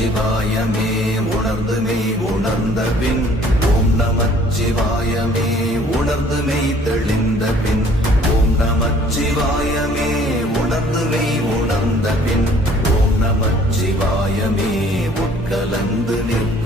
நமச்சிவாயமே உணர்ந்து மெய் உணர்ந்த பின் ஓம் நமச்சிவாயமே உணர்ந்து மெய் தெளிந்த பின் ஓம் நமச்சிவாயமே உணர்ந்து மெய் உணர்ந்த பின் ஓம் நமச்சிவாயமே உட்கலந்து நிற்க